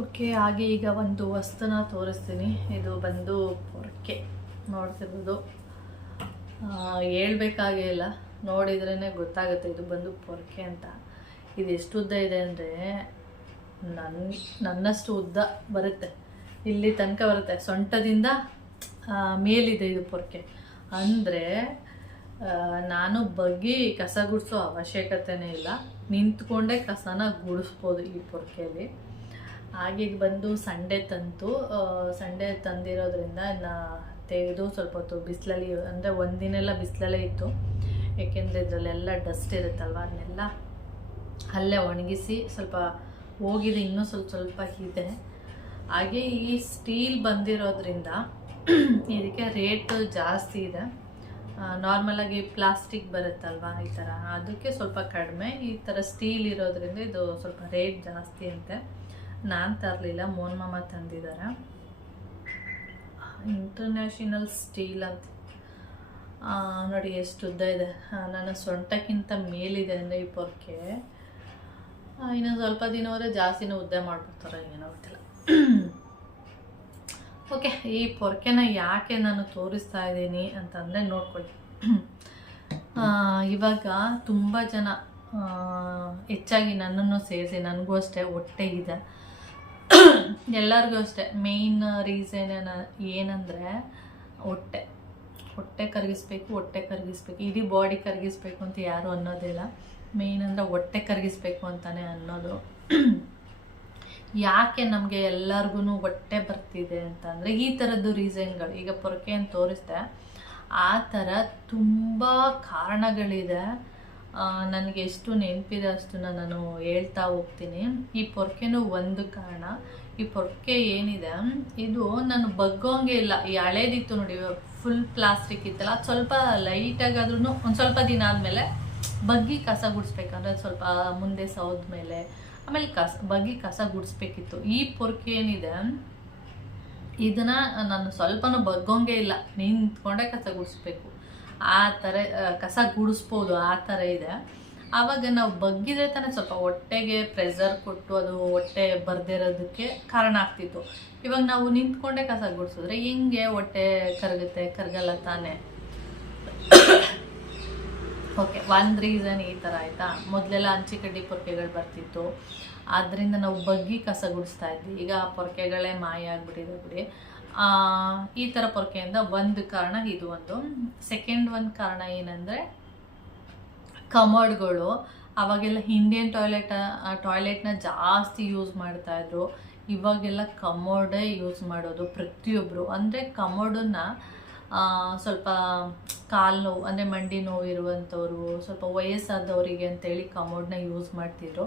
Okay ಹಾಗೆ ಈಗ ಒಂದು ವಸ್ತುನ ತೋರಿಸ್ತೀನಿ. ಇದು ಬಂದು ಪೊರಕೆ ನೋಡ್ತಿರ್ಬೋದು ಹೇಳ್ಬೇಕಾಗೇ ಇಲ್ಲ. ನೋಡಿದ್ರೇ ಗೊತ್ತಾಗುತ್ತೆ ಇದು ಬಂದು ಪೊರಕೆ ಅಂತ. ಇದು ಎಷ್ಟು ಉದ್ದ ಇದೆ ಅಂದರೆ ನನ್ನ ನನ್ನಷ್ಟು ಉದ್ದ ಬರುತ್ತೆ. ಇಲ್ಲಿ ತನಕ ಬರುತ್ತೆ. ಸೊಂಟದಿಂದ ಮೇಲಿದೆ ಇದು ಪೊರಕೆ. ಅಂದರೆ ನಾನು ಬಗ್ಗಿ ಕಸ ಗುಡಿಸೋ ಅವಶ್ಯಕತೆನೇ ಇಲ್ಲ. ನಿಂತ್ಕೊಂಡೇ ಕಸನ ಗುಡಿಸ್ಬೋದು ಈ ಪೊರ್ಕೆಯಲ್ಲಿ ಹಾಗೆ ಈಗ ಬಂದು ಸಂಡೆ ತಂತು ಸಂಡೆ ತಂದಿರೋದ್ರಿಂದ ತೆಗೆದು ಸ್ವಲ್ಪ ಹೊತ್ತು ಬಿಸಿಲಲ್ಲಿ, ಅಂದರೆ ಒಂದಿನೆಲ್ಲ ಬಿಸಿಲಲ್ಲೇ ಇತ್ತು. ಏಕೆಂದರೆ ಇದರಲ್ಲೆಲ್ಲ ಡಸ್ಟ್ ಇರುತ್ತಲ್ವ, ಅದನ್ನೆಲ್ಲ ಅಲ್ಲೇ ಒಣಗಿಸಿ ಸ್ವಲ್ಪ ಹೋಗಿದೆ, ಇನ್ನೂ ಸ್ವಲ್ಪ ಸ್ವಲ್ಪ ಇದೆ. ಹಾಗೆ ಈ ಸ್ಟೀಲ್ ಬಂದಿರೋದ್ರಿಂದ ಇದಕ್ಕೆ ರೇಟ್ ಜಾಸ್ತಿ ಇದೆ. ನಾರ್ಮಲಾಗಿ ಪ್ಲಾಸ್ಟಿಕ್ ಬರುತ್ತಲ್ವ ಈ ಥರ ಅದಕ್ಕೆ ಸ್ವಲ್ಪ ಕಡಿಮೆ. ಈ ಥರ ಸ್ಟೀಲ್ ಇರೋದ್ರಿಂದ ಇದು ಸ್ವಲ್ಪ ರೇಟ್ ಜಾಸ್ತಿ ಅಂತೆ. ನಾನು ತರಲಿಲ್ಲ, ಮೋನ್ ಮಾಮ ತಂದಿದ್ದಾರೆ ಇಂಟರ್ನ್ಯಾಷನಲ್ ಸ್ಟೀಲ್ ಅಂತ. ನೋಡಿ ಎಷ್ಟು ಉದ್ದ ಇದೆ. ನನ್ನ ಸೊಂಟಕ್ಕಿಂತ ಮೇಲಿದೆ ಅಂದರೆ ಈ ಪೊರ್ಕೆ. ಇನ್ನೊಂದು ಇನ್ನು ಸ್ವಲ್ಪ ದಿನ ಹೋದರೆ ಜಾಸ್ತಿನೂ ಉದ್ದ ಮಾಡ್ಬಿಡ್ತಾರೆ ಏನೋ ಗೊತ್ತಿಲ್ಲ. ಓಕೆ, ಈ ಪೊರ್ಕೆನ ಯಾಕೆ ನಾನು ತೋರಿಸ್ತಾ ಇದ್ದೀನಿ ಅಂತಂದರೆ ನೋಡ್ಕೊಳ್ಳಿ. ಇವಾಗ ತುಂಬ ಜನ ಹೆಚ್ಚಾಗಿ ನನ್ನನ್ನು ಸೇರಿಸಿ, ನನಗೂ ಅಷ್ಟೇ ಹೊಟ್ಟೆ ಇದೆ. ಎಲ್ಲರಿಗೂ ಅಷ್ಟೇ. ಮೇಯ್ನ್ ರೀಸನ್ ಏನಂದರೆ ಹೊಟ್ಟೆ. ಹೊಟ್ಟೆ ಕರಗಿಸ್ಬೇಕು ಹೊಟ್ಟೆ ಕರಗಿಸ್ಬೇಕು. ಇಡೀ ಬಾಡಿ ಕರಗಿಸ್ಬೇಕು ಅಂತ ಯಾರು ಅನ್ನೋದಿಲ್ಲ ಮೇಯ್ನ್ ಅಂದರೆ ಹೊಟ್ಟೆ ಕರಗಿಸ್ಬೇಕು ಅಂತಾನೆ ಅನ್ನೋದು. ಯಾಕೆ ನಮಗೆ ಎಲ್ಲರಿಗೂ ಹೊಟ್ಟೆ ಬರ್ತಿದೆ ಅಂತಂದರೆ ಈ ಥರದ್ದು ರೀಸನ್ಗಳು ಈಗ ಪೊರಕೆ ಅಂತ ತೋರಿಸ್ದೆ, ಆ ಥರ ತುಂಬ ಕಾರಣಗಳಿದೆ. ನನಗೆ ಎಷ್ಟು ನೆನಪಿದೆ ಅಷ್ಟನ್ನು ನಾನು ಹೇಳ್ತಾ ಹೋಗ್ತೀನಿ. ಈ ಪೊರಕೆನೂ ಒಂದು ಕಾರಣ. ಈ ಪೊರ್ಕೆ ಏನಿದೆ, ಇದು ನಾನು ಬಗ್ಗೋಂಗೆ ಇಲ್ಲ. ಈ ಹಳೇದಿತ್ತು ನೋಡಿ ಫುಲ್ ಪ್ಲಾಸ್ಟಿಕ್ ಇತ್ತಲ್ಲ ಸ್ವಲ್ಪ ಲೈಟಾಗಾದ್ರೂ ಒಂದು ಸ್ವಲ್ಪ ದಿನ ಆದಮೇಲೆ ಬಗ್ಗಿ ಕಸ ಗುಡಿಸ್ಬೇಕಂದ್ರೆ ಸ್ವಲ್ಪ ಮುಂದೆ ಸೌದ ಮೇಲೆ, ಆಮೇಲೆ ಕಸ, ಬಗ್ಗಿ ಕಸ ಗುಡಿಸ್ಬೇಕಿತ್ತು. ಈ ಪೊರ್ಕೆ ಏನಿದೆ, ಇದನ್ನ ನಾನು ಸ್ವಲ್ಪನೂ ಬಗ್ಗೋಂಗೆ ಇಲ್ಲ. ನಿಂತ್ಕೊಂಡೆ ಕಸ ಗುಡಿಸ್ಬೇಕು. ಆ ಥರ ಕಸ ಗುಡಿಸ್ಬೋದು, ಆ ಥರ ಇದೆ. ಆವಾಗ ನಾವು ಬಗ್ಗಿದ್ರೆ ತಾನೇ ಸ್ವಲ್ಪ ಹೊಟ್ಟೆಗೆ ಪ್ರೆಸರ್ ಕೊಟ್ಟು ಅದು ಹೊಟ್ಟೆ ಬರ್ದಿರೋದಕ್ಕೆ ಕಾರಣ ಆಗ್ತಿತ್ತು. ಇವಾಗ ನಾವು ನಿಂತ್ಕೊಂಡೆ ಕಸ ಗುಡಿಸಿದ್ರೆ ಹಿಂಗೆ ಹೊಟ್ಟೆ ಕರಗುತ್ತೆ, ಕರಗಲ್ಲ ತಾನೇ. ಓಕೆ ಒಂದು ರೀಸನ್ ಈ ಥರ ಆಯಿತಾ? ಮೊದಲೆಲ್ಲ ಅಂಚಿಕಡ್ಡಿ ಪೊರ್ಕೆಗಳು ಬರ್ತಿತ್ತು. ಆದ್ದರಿಂದ ನಾವು ಬಗ್ಗಿ ಕಸ ಗುಡಿಸ್ತಾ ಇದ್ವಿ. ಈಗ ಆ ಪೊರ್ಕೆಗಳೇ ಮಾಯ ಆಗ್ಬಿಟ್ಟಿದೆ ಬಿಡಿ. ಈ ಥರ ಪೊರ್ಕೆಯಿಂದ ಒಂದು ಕಾರಣ ಇದು ಒಂದು. ಸೆಕೆಂಡ್ ಒಂದು ಕಾರಣ ಏನಂದರೆ ಕಮೋಡ್ಗಳು ಅವಾಗೆಲ್ಲ ಇಂಡಿಯನ್ ಟಾಯ್ಲೆಟ್ ಟಾಯ್ಲೆಟ್ನ ಜಾಸ್ತಿ ಯೂಸ್ ಮಾಡ್ತಾ ಇದ್ರು. ಇವಾಗೆಲ್ಲ ಕಮೋಡೇ ಯೂಸ್ ಮಾಡೋದು ಪ್ರತಿಯೊಬ್ಬರು ಅಂದರೆ ಕಮೋಡನ್ನ ಸ್ವಲ್ಪ ಕಾಲು ನೋವು, ಅಂದರೆ ಮಂಡಿ ನೋವು ಇರುವಂಥವ್ರು, ಸ್ವಲ್ಪ ವಯಸ್ಸಾದವರಿಗೆ ಅಂತೇಳಿ ಕಮೋಡ್ನ ಯೂಸ್ ಮಾಡ್ತಿದ್ರು.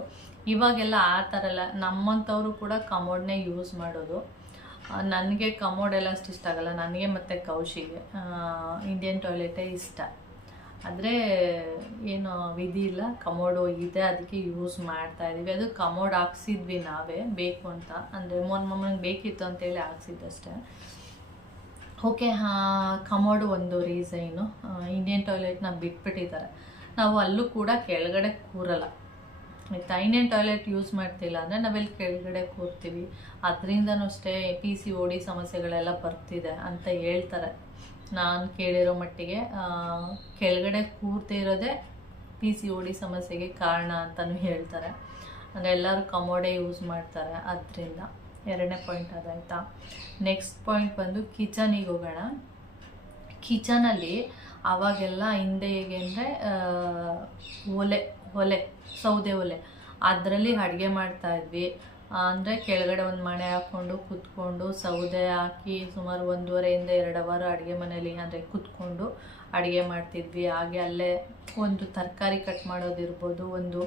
ಇವಾಗೆಲ್ಲ ಆ ಥರ ಎಲ್ಲ ನಮ್ಮಂಥವರು ಕೂಡ ಕಮೋಡ್ನೇ ಯೂಸ್ ಮಾಡೋದು. ನನಗೆ ಕಮೋಡೆಲ್ಲ ಅಷ್ಟು ಇಷ್ಟ ಆಗಲ್ಲ. ನನಗೆ ಮತ್ತು ಕೌಶಿಗೆ. ಇಂಡಿಯನ್ ಟಾಯ್ಲೆಟೇ ಇಷ್ಟ. ಆದರೆ ಏನು ವಿಧಿ ಇಲ್ಲ. ಕಮೋಡ್ ಇದೆ ಅದಕ್ಕೆ ಯೂಸ್ ಮಾಡ್ತಾ ಇದೀವಿ. ಅದು ಕಮೋಡ್ ಹಾಕ್ಸಿದ್ವಿ ನಾವೇ, ಬೇಕು ಅಂತ. ಅಂದರೆ ಮೊನ್ ಮೊಮ್ಮನಿಗೆ ಬೇಕಿತ್ತು ಅಂತೇಳಿ ಹಾಕ್ಸಿದ್ದಷ್ಟೇ. ಓಕೆ ಕಮೋಡು ಒಂದು ರೀಸೈನು ಇಂಡಿಯನ್ ಟಾಯ್ಲೆಟ್ನ ಬಿಟ್ಬಿಟ್ಟಿದ್ದಾರೆ. ನಾವು ಅಲ್ಲೂ ಕೂಡ ಕೆಳಗಡೆ ಕೂರಲ್ಲ. ಆಯಿತಾ? ಇಂಡಿಯನ್ ಟಾಯ್ಲೆಟ್ ಯೂಸ್ ಮಾಡ್ತಿಲ್ಲ ಅಂದರೆ ನಾವೆಲ್ಲಿ ಕೆಳಗಡೆ ಕೂರ್ತೀವಿ. ಅದರಿಂದನೂ ಅಷ್ಟೇ ಪಿ ಸಿ ಓ ಡಿ ಸಮಸ್ಯೆಗಳೆಲ್ಲ ಬರ್ತಿದೆ ಅಂತ ಹೇಳ್ತಾರೆ. ನಾನು ಕೇಳಿರೋ ಮಟ್ಟಿಗೆ ಕೆಳಗಡೆ ಕೂರ್ತಾ ಇರೋದೇ ಪಿ ಸಿ ಓ ಡಿ ಸಮಸ್ಯೆಗೆ ಕಾರಣ ಅಂತಲೂ ಹೇಳ್ತಾರೆ. ಅಂದರೆ ಎಲ್ಲರೂ ಕಮೋಡೆ ಯೂಸ್ ಮಾಡ್ತಾರೆ ಅದರಿಂದ. ಎರಡನೇ ಪಾಯಿಂಟ್ ಅದಾಯ್ತಾ? ನೆಕ್ಸ್ಟ್ ಪಾಯಿಂಟ್ ಬಂದು ಕಿಚನಿಗೆ ಹೋಗೋಣ. ಕಿಚನಲ್ಲಿ ಆವಾಗೆಲ್ಲ ಹಿಂದೆ ಹೇಗೆ ಅಂದರೆ ಒಲೆ ಒಲೆ, ಸೌದೆ ಒಲೆ. ಅದರಲ್ಲಿ ಅಡುಗೆ ಮಾಡ್ತಾ ಇದ್ವಿ. ಅಂದರೆ ಕೆಳಗಡೆ ಒಂದು ಮಣೆ ಹಾಕ್ಕೊಂಡು ಕುತ್ಕೊಂಡು ಸೌದೆ ಹಾಕಿ ಸುಮಾರು ಒಂದೂವರೆಯಿಂದ ಎರಡು ಅವರ್ ಅಡುಗೆ ಮನೇಲಿ, ಅಂದರೆ ಕುತ್ಕೊಂಡು ಅಡುಗೆ ಮಾಡ್ತಿದ್ವಿ. ಹಾಗೆ ಅಲ್ಲೇ ಒಂದು ತರಕಾರಿ ಕಟ್ ಮಾಡೋದಿರ್ಬೋದು, ಒಂದು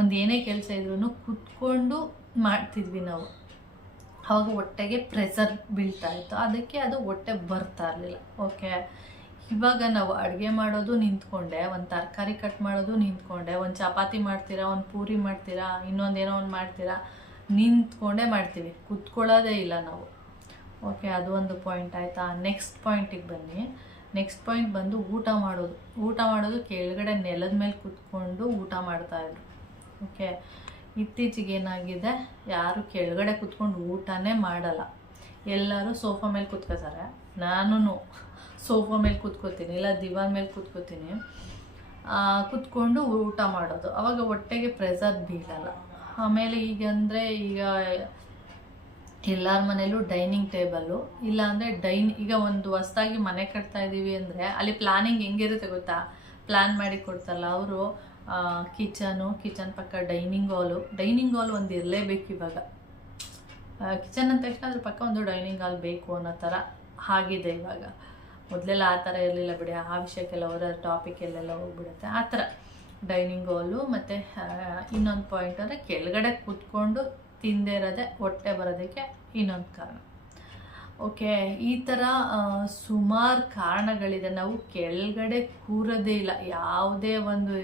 ಒಂದು ಏನೇ ಕೆಲಸ ಇದ್ರೂ ಕುತ್ಕೊಂಡು ಮಾಡ್ತಿದ್ವಿ ನಾವು. ಅವಾಗ ಹೊಟ್ಟೆಗೆ ಪ್ರೆಸರ್ ಬೀಳ್ತಾ ಇತ್ತು. ಅದಕ್ಕೆ ಅದು ಹೊಟ್ಟೆ ಬರ್ತಾ ಇರಲಿಲ್ಲ. ಓಕೆ ಇವಾಗ ನಾವು ಅಡುಗೆ ಮಾಡೋದು ನಿಂತ್ಕೊಂಡೆ, ಒಂದು ತರಕಾರಿ ಕಟ್ ಮಾಡೋದು ನಿಂತ್ಕೊಂಡೆ, ಒಂದು ಚಪಾತಿ ಮಾಡ್ತೀರಾ, ಒಂದು ಪೂರಿ ಮಾಡ್ತೀರಾ ಇನ್ನೊಂದೇನೋ ಒಂದು ಮಾಡ್ತೀರಾ ನಿಂತ್ಕೊಂಡೇ ಮಾಡ್ತೀವಿ. ಕುತ್ಕೊಳ್ಳೋದೇ ಇಲ್ಲ ನಾವು. ಓಕೆ ಅದು ಒಂದು ಪಾಯಿಂಟ್ ಆಯಿತಾ? ನೆಕ್ಸ್ಟ್ ಪಾಯಿಂಟಿಗೆ ಬನ್ನಿ. ನೆಕ್ಸ್ಟ್ ಪಾಯಿಂಟ್ ಬಂದು ಊಟ ಮಾಡೋದು. ಊಟ ಮಾಡೋದು ಕೆಳಗಡೆ ನೆಲದ ಮೇಲೆ ಕುತ್ಕೊಂಡು ಊಟ ಮಾಡ್ತಾಯಿದ್ರು ಓಕೆ ಇತ್ತೀಚೆಗೆ ಏನಾಗಿದೆ? ಯಾರು ಕೆಳಗಡೆ ಕುತ್ಕೊಂಡು ಊಟನೇ ಮಾಡಲ್ಲ. ಎಲ್ಲರೂ ಸೋಫಾ ಮೇಲೆ ಕುತ್ಕೋತಾರೆ. ನಾನು ಸೋಫಾ ಮೇಲೆ ಕುತ್ಕೋತೀನಿ, ಇಲ್ಲ ದಿವಾನ್ ಮೇಲೆ ಕುತ್ಕೋತೀನಿ. ಕುತ್ಕೊಂಡು ಊಟ ಮಾಡೋದು. ಅವಾಗ ಹೊಟ್ಟೆಗೆ ಪ್ರೆಸರ್ ಬೀಳಲ್ಲ. ಆಮೇಲೆ ಈಗ ಅಂದರೆ ಈಗ ಎಲ್ಲರ ಮನೇಲೂ ಡೈನಿಂಗ್ ಟೇಬಲ್ಲು. ಇಲ್ಲ ಅಂದರೆ ಡೈನ್, ಈಗ ಒಂದು ಹೊಸ್ದಾಗಿ ಮನೆ ಕಟ್ತಾ ಇದ್ದೀವಿ ಅಂದರೆ ಅಲ್ಲಿ ಪ್ಲಾನಿಂಗ್ ಹೆಂಗಿರುತ್ತೆ ಗೊತ್ತಾ? ಪ್ಲ್ಯಾನ್ ಮಾಡಿ ಕೊಡ್ತಾರಲ್ಲ ಅವರು ಕಿಚನು, ಕಿಚನ್ ಪಕ್ಕ ಡೈನಿಂಗ್ ಹಾಲು. ಡೈನಿಂಗ್ ಹಾಲ್ ಒಂದು ಇರಲೇಬೇಕು ಇವಾಗ. ಕಿಚನ್ ಅಂದ ತಕ್ಷಣ ಅದ್ರ ಪಕ್ಕ ಒಂದು ಡೈನಿಂಗ್ ಹಾಲ್ ಬೇಕು ಅನ್ನೋ ಥರ ಆಗಿದೆ ಇವಾಗ. ಮೊದಲೆಲ್ಲ ಆ ಥರ ಇರಲಿಲ್ಲ ಬಿಡಿ. ಆ ವಿಷಯಕ್ಕೆಲ್ಲ ಅವರ ಎಲ್ಲೆಲ್ಲ ಹೋಗ್ಬಿಡುತ್ತೆ. ಆ ಥರ ಡೈನಿಂಗ್ ಹಾಲು ಮತ್ತು ಇನ್ನೊಂದು ಪಾಯಿಂಟ್ ಅಂದರೆ ಕೆಳಗಡೆ ಕೂತ್ಕೊಂಡು ತಿಂದೇ ಇರೋದೇ ಹೊಟ್ಟೆ ಬರೋದಕ್ಕೆ ಇನ್ನೊಂದು ಕಾರಣ. ಓಕೆ ಈ ಥರ ಸುಮಾರು ಕಾರಣಗಳಿದೆ. ನಾವು ಕೆಳಗಡೆ ಕೂರೋದೇ ಇಲ್ಲ. ಯಾವುದೇ ಒಂದು,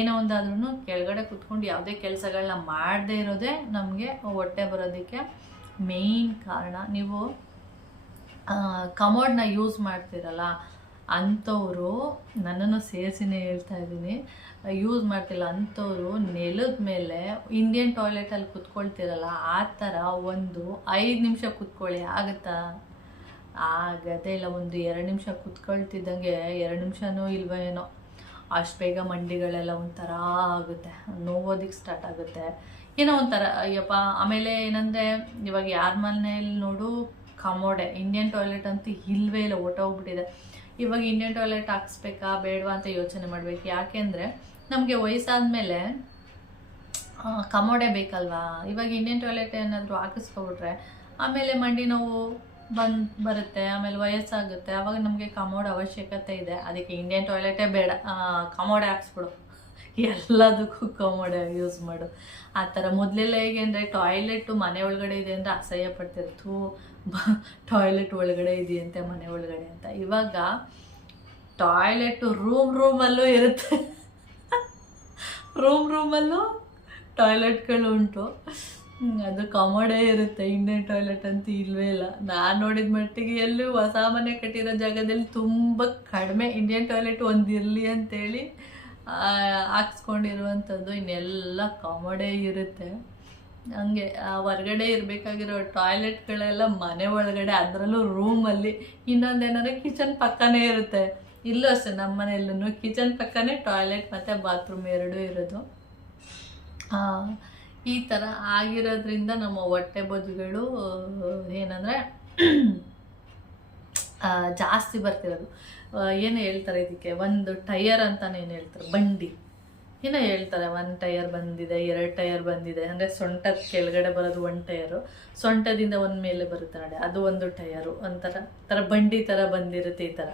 ಏನೋ ಒಂದಾದ್ರೂ ಕೆಳಗಡೆ ಕೂತ್ಕೊಂಡು ಯಾವುದೇ ಕೆಲಸಗಳನ್ನ ಮಾಡದೇ ಇರೋದೇ ನಮಗೆ ಹೊಟ್ಟೆ ಬರೋದಕ್ಕೆ ಮೇಯ್ನ್ ಕಾರಣ. ನೀವು ಕಮೋಡ್ನ ಯೂಸ್ ಮಾಡ್ತೀರಲ್ಲ ಅಂಥವರು ನನ್ನನ್ನು ಸೇರಿಸಿನೇ ಹೇಳ್ತಾ ಇದ್ದೀನಿ. ಯೂಸ್ ಮಾಡ್ತಿಲ್ಲ ಅಂಥವರು ನೆಲದ ಮೇಲೆ ಇಂಡಿಯನ್ ಟಾಯ್ಲೆಟಲ್ಲಿ ಕುತ್ಕೊಳ್ತಿರಲ್ಲ, ಆ ಥರ ಒಂದು ಐದು ನಿಮಿಷ ಕುತ್ಕೊಳ್ಳಿ, ಆಗುತ್ತಾ? ಆಗದೇ ಇಲ್ಲ, ಒಂದು ಎರಡು ನಿಮಿಷ ಕುತ್ಕೊಳ್ತಿದ್ದಂಗೆ ಎರಡು ನಿಮಿಷನೂ ಇಲ್ವ ಏನೋ. ಅಷ್ಟು ಬೇಗ ಮಂಡಿಗಳೆಲ್ಲ ಒಂಥರ ಆಗುತ್ತೆ ನೋವೋದಿಕ್ಕೆ ಸ್ಟಾರ್ಟ್ ಆಗುತ್ತೆ. ಏನೋ ಒಂಥರ, ಅಯ್ಯಪ್ಪ, ಆಮೇಲೆ ಏನಂದರೆ, ಇವಾಗ ಯಾರ ಮನೆಯಲ್ಲಿ ನೋಡು, ಕಮೋಡೆ ಇಂಡಿಯನ್ ಟಾಯ್ಲೆಟ್ ಅಂತೂ ಇಲ್ವೇ ಇಲ್ಲ ಹೊಟ್ಟೋಗ್ಬಿಟ್ಟಿದೆ ಇವಾಗ ಇಂಡಿಯನ್ ಟಾಯ್ಲೆಟ್ ಹಾಕಿಸ್ಬೇಕಾ, ಬೇಡವಾ ಅಂತ ಯೋಚನೆ ಮಾಡಬೇಕು. ಯಾಕೆಂದರೆ ನಮಗೆ ವಯಸ್ಸಾದ ಮೇಲೆ ಕಮೋಡೆ ಬೇಕಲ್ವಾ? ಇವಾಗ ಇಂಡಿಯನ್ ಟಾಯ್ಲೆಟ್ ಏನಾದರೂ ಹಾಕಿಸ್ಕೊಬಿಟ್ರೆ, ಆಮೇಲೆ ಮಂಡಿ ನೋವು ಬಂದು, ಬರುತ್ತೆ, ಆಮೇಲೆ ವಯಸ್ಸಾಗುತ್ತೆ. ಆವಾಗ ನಮಗೆ ಕಮೋಡ್ ಅವಶ್ಯಕತೆ ಇದೆ. ಅದಕ್ಕೆ ಇಂಡಿಯನ್ ಟಾಯ್ಲೆಟೇ ಬೇಡ. ಕಮೋಡೆ ಹಾಕ್ಸ್ಬಿಡು. ಎಲ್ಲದಕ್ಕೂ ಕಮೋಡೆ ಯೂಸ್ ಮಾಡು. ಆ ಥರ ಮೊದಲೆಲ್ಲ ಹೇಗೆ ಅಂದರೆ ಟಾಯ್ಲೆಟು ಮನೆ ಒಳಗಡೆ ಇದೆ ಅಂದರೆ ಅಸಹ್ಯ ಪಡ್ತಿರ್ತು ಟಾಯ್ಲೆಟ್ ಒಳಗಡೆ ಇದೆಯಂತೆ, ಮನೆ ಒಳಗಡೆ ಅಂತ. ಇವಾಗ ಟಾಯ್ಲೆಟ್ ರೂಮ್ ರೂಮಲ್ಲೂ ಇರುತ್ತೆ. ರೂಮ್ ರೂಮಲ್ಲೂ ಟಾಯ್ಲೆಟ್ಗಳು ಉಂಟು. ಅದು ಕಮೋಡೇ ಇರುತ್ತೆ. ಇಂಡಿಯನ್ ಟಾಯ್ಲೆಟ್ ಅಂತ ಇಲ್ವೇ ಇಲ್ಲ. ನಾನು ನೋಡಿದ ಮಟ್ಟಿಗೆ ಎಲ್ಲೂ ಹೊಸ ಮನೆ ಕಟ್ಟಿರೋ ಜಾಗದಲ್ಲಿ ತುಂಬ ಕಡಿಮೆ ಇಂಡಿಯನ್ ಟಾಯ್ಲೆಟ್ ಒಂದಿರಲಿ ಅಂತೇಳಿ ಹಾಕ್ಸ್ಕೊಂಡಿರುವಂಥದ್ದು ಇನ್ನೆಲ್ಲ ಕಮೋಡೇ ಇರುತ್ತೆ. ಹಂಗೆ ಹೊರಗಡೆ ಇರಬೇಕಾಗಿರೋ ಟಾಯ್ಲೆಟ್ಗಳೆಲ್ಲ ಮನೆ ಒಳಗಡೆ, ಅದರಲ್ಲೂ ರೂಮಲ್ಲಿ ಇನ್ನೊಂದೇನಾದ್ರೆ ಕಿಚನ್ ಪಕ್ಕನೇ ಇರುತ್ತೆ. ಇಲ್ಲೂ ಅಷ್ಟೇ ನಮ್ಮ ಮನೆಯಲ್ಲೂ ಕಿಚನ್ ಪಕ್ಕನೇ ಟಾಯ್ಲೆಟ್ ಮತ್ತು ಬಾತ್ರೂಮ್ ಎರಡೂ ಇರೋದು. ಈ ಥರ ಆಗಿರೋದ್ರಿಂದ ನಮ್ಮ ಹೊಟ್ಟೆ ಬೊಜ್ಜುಗಳು ಏನಂದರೆ ಜಾಸ್ತಿ ಬರ್ತಿರೋದು. ಏನು ಹೇಳ್ತಾರೆ ಇದಕ್ಕೆ? ಒಂದು ಟಯರ್ ಅಂತಾನೇನು ಹೇಳ್ತಾರೆ? ಬಂಡಿ. ಏನೋ ಹೇಳ್ತಾರೆ ಒಂದು ಟಯರ್ ಬಂದಿದೆ, ಎರಡು ಟೈರ್ ಬಂದಿದೆ. ಅಂದರೆ ಸೊಂಟದ ಕೆಳಗಡೆ ಬರೋದು ಒಂದು ಟಯರು ಸೊಂಟದಿಂದ ಒಂದು ಮೇಲೆ ಬರುತ್ತೆ ನೋಡಿ, ಅದು ಒಂದು ಟಯರು ಒಂಥರ, ಥರ ಬಂಡಿ ಥರ ಬಂದಿರುತ್ತೆ ಈ ಥರ.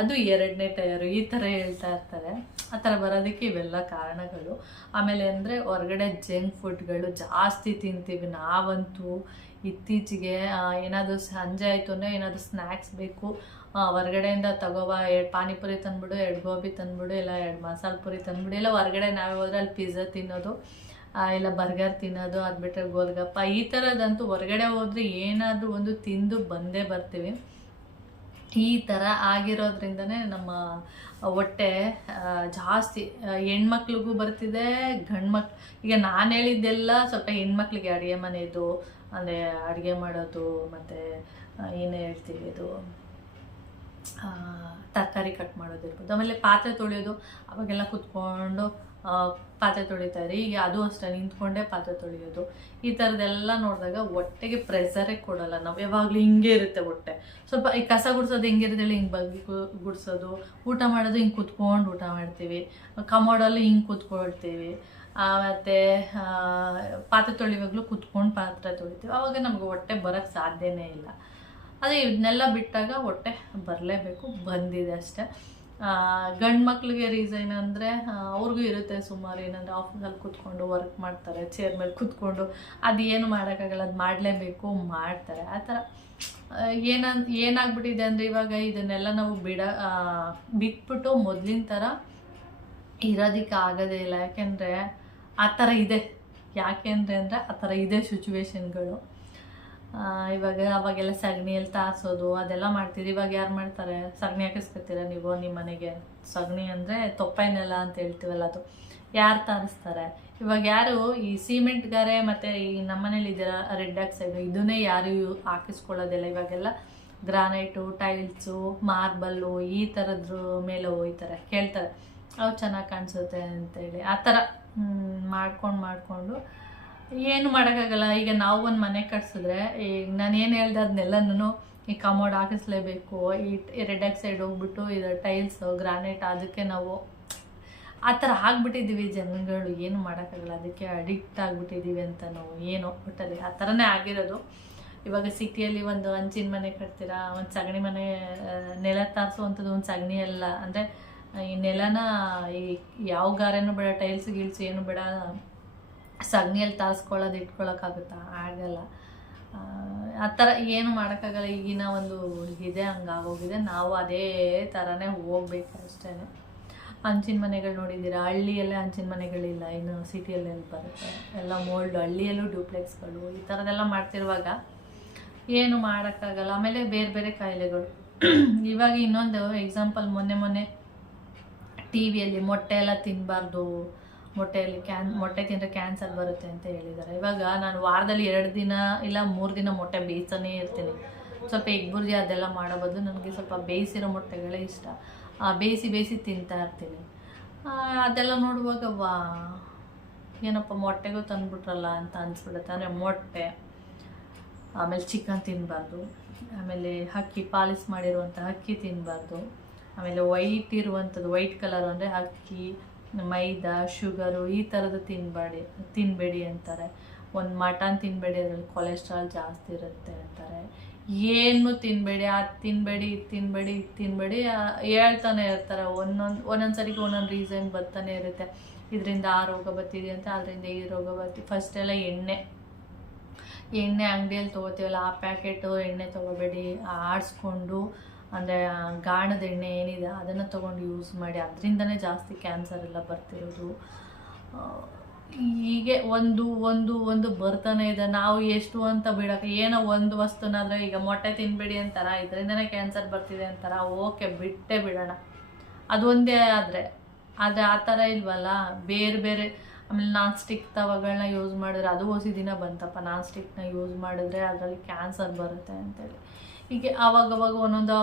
ಅದು ಎರಡನೇ ಟಯರು ಈ ಥರ ಹೇಳ್ತಾ ಇರ್ತಾರೆ. ಆ ಥರ ಬರೋದಕ್ಕೆ ಇವೆಲ್ಲ ಕಾರಣಗಳು. ಆಮೇಲೆ ಅಂದರೆ ಹೊರಗಡೆ ಜಂಕ್ ಫುಡ್ಗಳು ಜಾಸ್ತಿ ತಿಂತೀವಿ ನಾವಂತೂ. ಇತ್ತೀಚೆಗೆ ಏನಾದರೂ ಸಂಜೆ ಆಯಿತು ಅಂದರೆ ಏನಾದರೂ ಸ್ನ್ಯಾಕ್ಸ್ ಬೇಕು ಹೊರ್ಗಡೆಯಿಂದ ತಗೋಬಾ ಎರಡು ಪಾನಿಪುರಿ ತಂದ್ಬಿಡು ಎರಡು ಗೋಬಿ ತಂದ್ಬಿಡು, ಇಲ್ಲ ಎರಡು ಮಸಾಲೆ ಪುರಿ ತಂದ್ಬಿಡು, ಇಲ್ಲ ಹೊರಗಡೆ ನಾವೇ ಹೋದ್ರೆ ಅಲ್ಲಿ ಪಿಜ್ಜಾ ತಿನ್ನೋದು ಇಲ್ಲ ಬರ್ಗರ್ ತಿನ್ನೋದು, ಅದು ಬಿಟ್ಟರೆ ಗೋಲ್ಗಪ್ಪ. ಈ ಥರದಂತೂ ಹೊರಗಡೆ ಹೋದರೆ ಏನಾದರೂ ಒಂದು ತಿಂದು ಬಂದೇ ಬರ್ತೀವಿ. ಈ ಥರ ಆಗಿರೋದ್ರಿಂದನೇ ನಮ್ಮ ಹೊಟ್ಟೆ ಜಾಸ್ತಿ ಹೆಣ್ಮಕ್ಳಿಗೂ ಬರ್ತಿದೆ ಗಂಡು ಮಕ್ಳು ಈಗ ನಾನು ಹೇಳಿದ್ದೆಲ್ಲ ಸ್ವಲ್ಪ ಹೆಣ್ಮಕ್ಳಿಗೆ ಅಡುಗೆ ಮನೆಯದು ಅಂದರೆ ಅಡುಗೆ ಮಾಡೋದು, ಮತ್ತು ಏನೇ ಹೇಳ್ತೀವಿ ಇದು? ತರಕಾರಿ ಕಟ್ ಮಾಡೋದಿರ್ಬೋದು. ಆಮೇಲೆ ಪಾತ್ರೆ ತೊಳೆಯೋದು, ಅವಾಗೆಲ್ಲ ಕುತ್ಕೊಂಡು ಪಾತ್ರೆ ತೊಳಿತಾರೆ ಈಗ ಅದು ಅಷ್ಟೇ, ನಿಂತ್ಕೊಂಡೇ ಪಾತ್ರೆ ತೊಳೆಯೋದು. ಈ ಥರದ್ದೆಲ್ಲ ನೋಡಿದಾಗ ಹೊಟ್ಟೆಗೆ ಪ್ರೆಸರೇ ಕೊಡಲ್ಲ. ನಾವು ಯಾವಾಗಲೂ ಹಿಂಗೆ ಇರುತ್ತೆ ಹೊಟ್ಟೆ. ಸ್ವಲ್ಪ ಈ ಕಸ ಗುಡಿಸೋದು ಹೆಂಗಿರುತ್ತೆ ಹೇಳಿ ಹಿಂಗೆ ಬಗ್ಗೆ ಗುಡಿಸೋದು. ಊಟ ಮಾಡೋದು ಹಿಂಗೆ ಕುತ್ಕೊಂಡು ಊಟ ಮಾಡ್ತೀವಿ. ಕಮೋಡಲ್ಲಿ ಹಿಂಗೆ ಕೂತ್ಕೊಳ್ತೀವಿ. ಮತ್ತು ಪಾತ್ರೆ ತೊಳಿವಾಗಲೂ ಕುತ್ಕೊಂಡು ಪಾತ್ರೆ ತೊಳಿತೀವಿ. ಆವಾಗ ನಮ್ಗೆ ಹೊಟ್ಟೆ ಬರೋಕ್ಕೆ ಸಾಧ್ಯನೇ ಇಲ್ಲ. ಅದೇ ಇದನ್ನೆಲ್ಲ ಬಿಟ್ಟಾಗ ಹೊಟ್ಟೆ ಬರಲೇಬೇಕು, ಬಂದಿದೆ ಅಷ್ಟೆ. ಗಂಡು ಮಕ್ಳಿಗೆ ರೀಸನ್ ಅಂದರೆ ಅವ್ರಿಗೂ ಇರುತ್ತೆ ಸುಮಾರು ಏನಂದರೆ ಆಫೀಸಲ್ಲಿ ಕೂತ್ಕೊಂಡು ವರ್ಕ್ ಮಾಡ್ತಾರೆ ಚೇರ್ ಮೇಲೆ ಕೂತ್ಕೊಂಡು ಅದು ಏನು ಮಾಡೋಕ್ಕಾಗಲ್ಲ, ಅದು ಮಾಡಲೇಬೇಕು, ಮಾಡ್ತಾರೆ. ಆ ಥರ ಏನಂತ ಏನಾಗ್ಬಿಟ್ಟಿದೆ ಅಂದರೆ ಇವಾಗ ಇದನ್ನೆಲ್ಲ ನಾವು ಬಿಡ ಬಿಟ್ಬಿಟ್ಟು ಮೊದಲಿನ ಥರ ಇರೋದಕ್ಕೆ ಆಗೋದೇ ಇಲ್ಲ. ಯಾಕೆಂದರೆ ಆ ಥರ ಇದೆ. ಯಾಕೆಂದರೆ ಅಂದರೆ ಆ ಥರ ಇದೆ ಸಿಚುವೇಶನ್ಗಳು ಇವಾಗ ಅವಾಗೆಲ್ಲ ಸಗಣಿಯಲ್ಲಿ ತಾರ್ಸೋದು, ಅದೆಲ್ಲ ಮಾಡ್ತೀರಿ. ಇವಾಗ ಯಾರು ಮಾಡ್ತಾರೆ? ಸಗಣಿ ಹಾಕಿಸ್ಕೊತೀರ ನೀವು ನಿಮ್ಮ ಮನೆಗೆ? ಸಗಣಿ ಅಂದರೆ ತೊಪ್ಪೈನೆಲ್ಲ ಅಂತ ಹೇಳ್ತೀವಲ್ಲ ಅದು. ಯಾರು ತಾರಿಸ್ತಾರೆ? ಇವಾಗ ಯಾರು ಈ ಸಿಮೆಂಟ್ ಗಾರೆ ಮತ್ತು ಈ ನಮ್ಮನೇಲಿ ಇದೆಯಲ್ಲ ರೆಡ್ ಆಕ್ಸೈಡ್ ಇದನ್ನೇ ಯಾರು ಹಾಕಿಸ್ಕೊಳ್ಳೋದಿಲ್ಲ. ಇವಾಗೆಲ್ಲ ಗ್ರಾನೈಟು, ಟೈಲ್ಸು, ಮಾರ್ಬಲ್ಲು, ಈ ಥರದ್ರ ಮೇಲೆ ಹೋಯ್ತಾರೆ. ಕೇಳ್ತಾರೆ. ಅವು ಚೆನ್ನಾಗಿ ಕಾಣಿಸುತ್ತೆ ಅಂತೇಳಿ. ಆ ಥರ ಮಾಡ್ಕೊಂಡು ಮಾಡಿಕೊಂಡು ಏನು ಮಾಡೋಕ್ಕಾಗಲ್ಲ. ಈಗ ನಾವು ಒಂದು ಮನೆ ಕಟ್ಸಿದ್ರೆ, ಈಗ ನಾನು ಏನು ಹೇಳ್ದೆ ಅದನ್ನೆಲ್ಲನೂ ಈ ಕಮೋಡ್ ಹಾಕಿಸ್ಲೇಬೇಕು. ಈ ರೆಡ್ ಆಕ್ಸೈಡ್ ಹೋಗ್ಬಿಟ್ಟು ಇದು ಟೈಲ್ಸು ಗ್ರಾನೈಟ್ ಅದಕ್ಕೆ ನಾವು ಆ ಥರ ಆಗ್ಬಿಟ್ಟಿದ್ದೀವಿ ಜನಗಳು. ಏನು ಮಾಡೋಕ್ಕಾಗಲ್ಲ. ಅದಕ್ಕೆ ಅಡಿಕ್ಟ್ ಆಗಿಬಿಟ್ಟಿದ್ದೀವಿ ಅಂತ ನಾವು ಏನು ಒಟ್ಟಲ್ಲಿ ಆ ಥರನೇ ಆಗಿರೋದು. ಇವಾಗ ಸಿಟಿಯಲ್ಲಿ ಒಂದು ಹಂಚಿನ ಮನೆ ಕಟ್ತೀರಾ? ಒಂದು ಸಗಣಿ ಮನೆ ನೆಲ ತಾರಿಸುವಂಥದ್ದು ಒಂದು ಸಗಣಿ ಎಲ್ಲ ಅಂದರೆ ಈ ನೆಲನ ಈ ಯಾವ ಗಾರೆನೂ ಬೇಡ ಟೈಲ್ಸ್ ಗಿಲ್ಸ್ ಏನು ಬೇಡ. ಸಗಣಿಯಲ್ಲಿ ತಾರಿಸ್ಕೊಳ್ಳೋದು ಇಟ್ಕೊಳ್ಳೋಕ್ಕಾಗುತ್ತಾ ಆಗಲ್ಲ ಆ, ಆ ಥರ ಏನು ಮಾಡೋಕ್ಕಾಗಲ್ಲ. ಈಗಿನ ಒಂದು ಇದೆ ಹಂಗಾಗೋಗಿದೆ. ನಾವು ಅದೇ ಥರನೇ ಹೋಗ್ಬೇಕು ಅಷ್ಟೇ. ಹಂಚಿನ ಮನೆಗಳು ನೋಡಿದ್ದೀರಾ? ಹಳ್ಳಿಯಲ್ಲೇ ಹಂಚಿನ ಮನೆಗಳಿಲ್ಲ. ಇನ್ನು ಸಿಟಿಯಲ್ಲಿ ಬರುತ್ತೆ. ಎಲ್ಲ ಮೋಲ್ಡ್ ಹಳ್ಳಿಯಲ್ಲೂ ಡ್ಯೂಪ್ಲೆಕ್ಸ್ಗಳು ಈ ಥರದೆಲ್ಲ ಮಾಡ್ತಿರುವಾಗ ಏನು ಮಾಡೋಕ್ಕಾಗಲ್ಲ. ಆಮೇಲೆ ಬೇರೆ ಬೇರೆ ಕಾಯಿಲೆಗಳು. ಇವಾಗ ಇನ್ನೊಂದು ಎಕ್ಸಾಂಪಲ್ ಮೊನ್ನೆ ಮೊನ್ನೆ ಟಿ ವಿಯಲ್ಲಿ ಮೊಟ್ಟೆ ಎಲ್ಲ ತಿನ್ನಬಾರ್ದು ಮೊಟ್ಟೆಯಲ್ಲಿ ಕ್ಯಾನ್ ಮೊಟ್ಟೆ ತಿಂದರೆ ಕ್ಯಾನ್ಸರ್ ಬರುತ್ತೆ ಅಂತ ಹೇಳಿದ್ದಾರೆ. ಇವಾಗ ನಾನು ವಾರದಲ್ಲಿ ಎರಡು ದಿನ ಇಲ್ಲ ಮೂರು ದಿನ ಮೊಟ್ಟೆ ಬೇಯಿಸ್ತಾನೇ ಇರ್ತೀನಿ. ಸ್ವಲ್ಪ ಎಗ್ ಬುರ್ಜಿ ಅದೆಲ್ಲ ಮಾಡೋ ನನಗೆ ಸ್ವಲ್ಪ ಬೇಯಿಸಿರೋ ಮೊಟ್ಟೆಗಳೇ ಇಷ್ಟ. ಆ, ಬೇಯಿಸಿ ಬೇಯಿಸಿ ತಿಂತಾ ಇರ್ತೀನಿ. ಅದೆಲ್ಲ ನೋಡುವಾಗ ವಾ ಏನಪ್ಪ ಮೊಟ್ಟೆಗೂ ತಂದುಬಿಟ್ರಲ್ಲ ಅಂತ ಅನಿಸ್ಬಿಡುತ್ತೆ. ಅಂದರೆ ಮೊಟ್ಟೆ ಆಮೇಲೆ ಚಿಕನ್ ತಿನ್ನಬಾರ್ದು ಆಮೇಲೆ ಹಕ್ಕಿ ಪಾಲಿಸ್ ಮಾಡಿರುವಂಥ ಹಕ್ಕಿ ತಿನ್ನಬಾರ್ದು ಆಮೇಲೆ ವೈಟ್ ಇರುವಂಥದ್ದು ವೈಟ್ ಕಲರ್ ಅಂದರೆ ಅಕ್ಕಿ ಮೈದಾ, ಶುಗರು ಈ ಥರದ್ದು ತಿನ್ನಬೇಡಿ ತಿನ್ನಬೇಡಿ ಅಂತಾರೆ. ಒಂದು ಮಟನ್ ತಿನ್ನಬೇಡಿ ಅದರಲ್ಲಿ ಕೊಲೆಸ್ಟ್ರಾಲ್ ಜಾಸ್ತಿ ಇರುತ್ತೆ ಅಂತಾರೆ. ಏನು ತಿನ್ನಬೇಡಿ ಅದು ತಿನ್ನಬೇಡಿ ಇದು ತಿನ್ನಬೇಡಿ ಇದು ತಿನ್ನಬೇಡಿ ಹೇಳ್ತಾನೆ ಇರ್ತಾರೆ. ಒಂದೊಂದು ಒಂದೊಂದು ಸರಿಗೆ ಒಂದೊಂದು ರೀಸನ್ ಬರ್ತಾನೆ ಇರುತ್ತೆ. ಇದರಿಂದ ಆ ರೋಗ ಬರ್ತಿದೆ ಅಂತ, ಅದರಿಂದ ಈ ರೋಗ ಬರ್ತಿ ಫಸ್ಟ್ ಎಲ್ಲ ಎಣ್ಣೆ. ಎಣ್ಣೆ ಅಂಗಡಿಯಲ್ಲಿ ತೊಗೋತೀವಲ್ಲ, ಆ ಪ್ಯಾಕೆಟು ಎಣ್ಣೆ ತೊಗೋಬೇಡಿ, ಆಡಿಸ್ಕೊಂಡು ಅಂದರೆ ಗಾಣದ ಎಣ್ಣೆ ಏನಿದೆ, ಅದನ್ನು ತೊಗೊಂಡು ಯೂಸ್ ಮಾಡಿ, ಅದರಿಂದನೇ ಜಾಸ್ತಿ ಕ್ಯಾನ್ಸರ್ ಎಲ್ಲ ಬರ್ತಿರೋದು. ಹೀಗೆ ಒಂದು ಒಂದು ಒಂದು ಬರ್ತಾನೆ ಇದೆ. ನಾವು ಎಷ್ಟು ಅಂತ ಬಿಡೋಕೆ ಏನೋ ಒಂದು ವಸ್ತುನಾದ್ರೆ ಈಗ ಮೊಟ್ಟೆ ತಿನ್ನಬೇಡಿ ಅಂತಾರ, ಇದರಿಂದನೇ ಕ್ಯಾನ್ಸರ್ ಬರ್ತಿದೆ ಅಂತಾರ, ಓಕೆ, ಬಿಟ್ಟೇ ಬಿಡೋಣ. ಅದೊಂದೇ ಆದರೆ ಆದರೆ ಆ ಥರ ಇಲ್ವಲ್ಲ? ಬೇರೆ ಬೇರೆ, ಆಮೇಲೆ ನಾನ್ ಸ್ಟಿಕ್ ತವಗಳನ್ನ ಯೂಸ್ ಮಾಡಿದ್ರೆ ಅದು ಹೊಸ ದಿನ ಬಂತಪ್ಪ. ನಾನ್ ಸ್ಟಿಕ್ನ ಯೂಸ್ ಮಾಡಿದ್ರೆ ಅದರಲ್ಲಿ ಕ್ಯಾನ್ಸರ್ ಬರುತ್ತೆ ಅಂತೇಳಿ. ಹೀಗೆ ಅವಾಗವಾಗ ಒಂದೊಂದು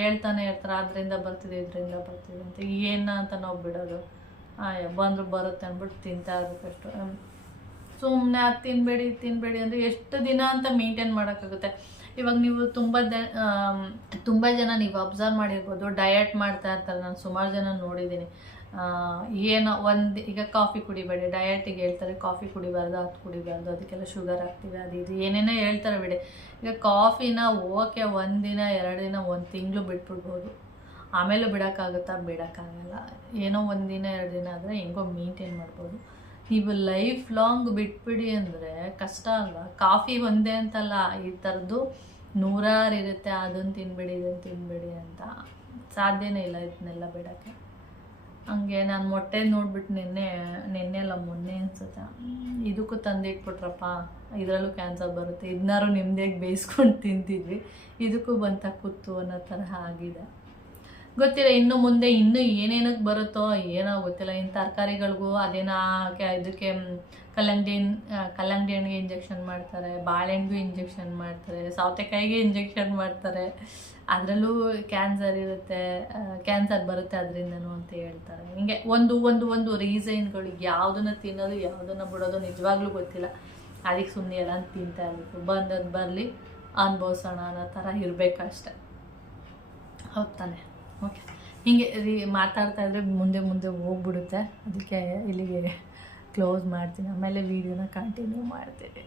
ಹೇಳ್ತಾನೆ ಇರ್ತಾರೆ ಅದರಿಂದ ಬರ್ತಿದೆ, ಇದರಿಂದ ಬರ್ತಿದೆ ಅಂತ. ಏನ ಅಂತ ನಾವು ಬಿಡೋದು. ಬಂದ್ರು ಬರುತ್ತೆ ಅಂದ್ಬಿಟ್ಟು ತಿಂತಾ ಇರ್ಬೇಕಷ್ಟು. ಸುಮ್ಮನೆ ಅದು ತಿನ್ನಬೇಡಿ ತಿನ್ನಬೇಡಿ ಅಂದರೆ ಎಷ್ಟು ದಿನ ಅಂತ ಮೇಂಟೈನ್ ಮಾಡೋಕ್ಕಾಗುತ್ತೆ. ಇವಾಗ ನೀವು ತುಂಬ ದ ತುಂಬ ಜನ ನೀವು ಅಬ್ಸರ್ವ್ ಮಾಡಿರ್ಬೋದು, ಡಯಟ್ ಮಾಡ್ತಾ ಇರ್ತಾರೆ. ನಾನು ಸುಮಾರು ಜನ ನೋಡಿದ್ದೀನಿ ಏನೋ ಒಂದು, ಈಗ ಕಾಫಿ ಕುಡಿಬೇಡಿ ಡಯಟಿಗೆ ಹೇಳ್ತಾರೆ ಕಾಫಿ ಕುಡಿಬಾರ್ದು, ಅದು ಕುಡಿಬಾರ್ದು, ಅದಕ್ಕೆಲ್ಲ ಶುಗರ್ ಆಗ್ತಿದೆ ಅದು ಇದು, ಏನೇನೋ ಹೇಳ್ತಾರೆ ಬಿಡಿ. ಈಗ ಕಾಫಿನ ಓಕೆ ಒಂದಿನ ಎರಡು ದಿನ, ಒಂದು ತಿಂಗಳು ಬಿಟ್ಬಿಡ್ಬೋದು. ಆಮೇಲೆ ಬಿಡೋಕ್ಕಾಗುತ್ತಾ? ಬಿಡೋಕ್ಕಾಗಲ್ಲ. ಏನೋ ಒಂದಿನ ಎರಡು ದಿನ ಆದರೆ ಹೆಂಗೋ ಮೇಂಟೈನ್ ಮಾಡ್ಬೋದು. ನೀವು ಲೈಫ್ ಲಾಂಗ್ ಬಿಟ್ಬಿಡಿ ಅಂದರೆ ಕಷ್ಟ ಅಲ್ವಾ? ಕಾಫಿ ಒಂದೇ ಅಂತಲ್ಲ, ಈ ಥರದ್ದು ನೂರಾರು ಇರುತ್ತೆ ಅದನ್ನು ತಿನ್ಬೇಡಿ ಇದನ್ನು ತಿನ್ಬೇಡಿ ಅಂತ. ಸಾಧ್ಯನೇ ಇಲ್ಲ ಇದನ್ನೆಲ್ಲ ಬಿಡೋಕ್ಕೆ. ಹಂಗೆ ನಾನು ಮೊಟ್ಟೆ ನೋಡ್ಬಿಟ್ಟು ನಿನ್ನೆ ನಿನ್ನೆ ಅಲ್ಲ ಮೊನ್ನೆ ಅನ್ಸುತ್ತೆ. ಇದಕ್ಕೂ ತಂದಿಟ್ಬಿಟ್ರಪ್ಪ. ಇದರಲ್ಲೂ ಕ್ಯಾನ್ಸರ್ ಬರುತ್ತೆ. ಇದನ್ನಾರು ನಿಮ್ಮದೇ ಬೇಯಿಸ್ಕೊಂಡು ತಿಂತಿದ್ವಿ. ಇದಕ್ಕೂ ಬಂತ ಕುತ್ತು ಅನ್ನೋ ತರಹ ಆಗಿದೆ. ಗೊತ್ತಿಲ್ಲ, ಇನ್ನು ಮುಂದೆ ಇನ್ನೂ ಏನೇನಕ್ಕೆ ಬರುತ್ತೋ ಏನೋ ಗೊತ್ತಿಲ್ಲ. ಇನ್ನು ತರಕಾರಿಗಳಿಗೂ ಅದೇನೋ ಇದಕ್ಕೆ ಕಲ್ಲಂಗಡಿ ಕಲ್ಲಂಗಡಿ ಹಣ್ಣಿಗೆ ಇಂಜೆಕ್ಷನ್ ಮಾಡ್ತಾರೆ ಬಾಳೆಹಣ್ಣಿಗೂ ಇಂಜೆಕ್ಷನ್ ಮಾಡ್ತಾರೆ, ಸೌತೆಕಾಯಿಗೆ ಇಂಜೆಕ್ಷನ್ ಮಾಡ್ತಾರೆ. ಅದರಲ್ಲೂ ಕ್ಯಾನ್ಸರ್ ಇರುತ್ತೆ ಕ್ಯಾನ್ಸರ್ ಬರುತ್ತೆ ಅದರಿಂದನು ಅಂತ ಹೇಳ್ತಾರೆ. ಹಿಂಗೆ ಒಂದು ಒಂದು ಒಂದು ರೀಸನ್ಗಳು ಯಾವುದನ್ನ ತಿನ್ನೋದು, ಯಾವುದನ್ನ ಬಿಡೋದು ನಿಜವಾಗ್ಲೂ ಗೊತ್ತಿಲ್ಲ. ಅದಕ್ಕೆ ಸುಮ್ಮನೆ ಎಲ್ಲ ತಿಂತಾ ಇರಬೇಕು. ಬಂದದ್ದು ಬರಲಿ, ಅನುಭವಿಸೋಣ ಅನ್ನೋ ಥರ ಇರಬೇಕಷ್ಟೆ. ಹೌದು ಓಕೆ ಹೀಗೆ ರೀ ಮಾತಾಡ್ತಾ ಇದ್ರೆ ಮುಂದೆ ಮುಂದೆ ಹೋಗ್ಬಿಡುತ್ತೆ. ಅದಕ್ಕೆ ಇಲ್ಲಿಗೆ ಕ್ಲೋಸ್ ಮಾಡ್ತೀನಿ. ಆಮೇಲೆ ವೀಡಿಯೋನ ಕಂಟಿನ್ಯೂ ಮಾಡ್ತೀನಿ.